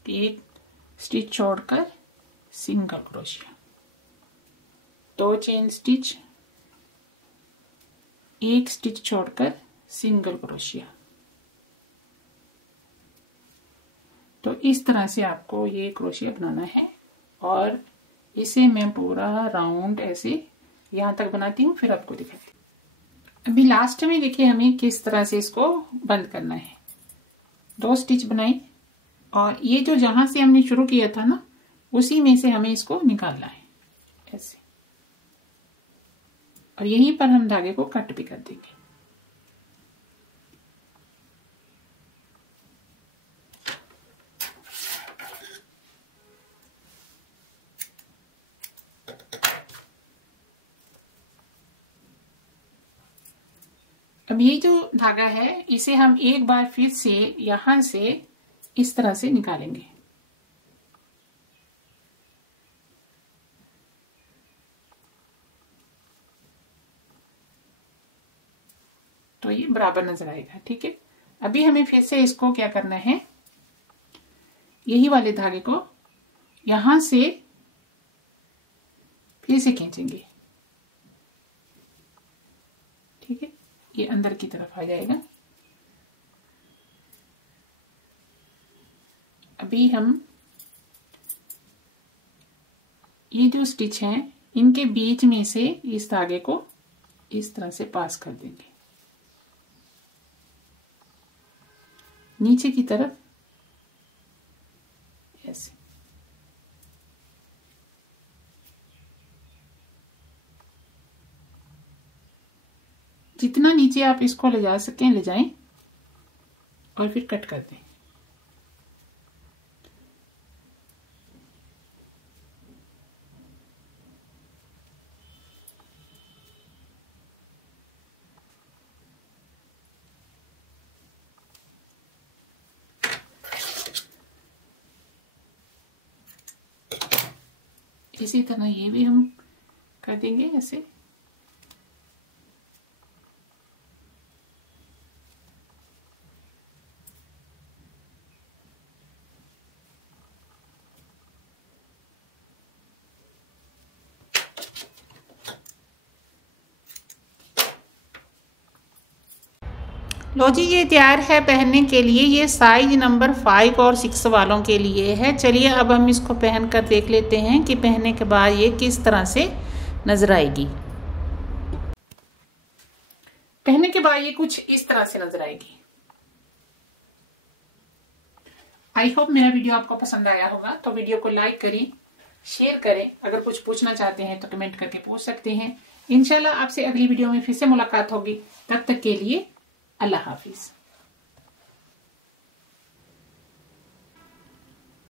1 स्टिच छोड़कर single crochet, 2 chain stitch, 1 stitch छोड़कर सिंगल क्रोशिया। तो इस तरह से आपको ये क्रोशिया बनाना है और इसे मैं पूरा राउंड ऐसे यहां तक बनाती हूँ, फिर आपको दिखाती हूँ। अभी लास्ट में देखिए हमें किस तरह से इसको बंद करना है। 2 स्टिच बनाई और ये जो जहां से हमने शुरू किया था ना, उसी में से हमें इसको निकालना है ऐसे, और यहीं पर हम धागे को कट भी कर देंगे। अब ये जो धागा है इसे हम एक बार फिर से यहां से इस तरह से निकालेंगे। तो ये बराबर नजर आएगा। ठीक है, अभी हमें फिर से इसको क्या करना है, यही वाले धागे को यहां से फिर से खींचेंगे। ठीक है, ये अंदर की तरफ आ जाएगा। अभी हम ये जो स्टिच हैं इनके बीच में से इस धागे को इस तरह से पास कर देंगे नीचे की तरफ ऐसे। जितना नीचे आप इसको ले जा सकें ले जाएं और फिर कट कर दें। इसी तरह ये भी हम कर देंगे ऐसे। लो जी, ये तैयार है पहनने के लिए। ये साइज नंबर 5 और 6 वालों के लिए है। चलिए अब हम इसको पहन कर देख लेते हैं कि पहनने के बाद ये किस तरह से नजर आएगी। पहनने के बाद ये कुछ इस तरह से नजर आएगी। आई होप मेरा वीडियो आपको पसंद आया होगा, तो वीडियो को लाइक करें, शेयर करें। अगर कुछ पूछना चाहते हैं तो कमेंट करके पूछ सकते हैं। इंशाल्लाह आपसे अगली वीडियो में फिर से मुलाकात होगी। तब तक के लिए अल्लाह हाफिज।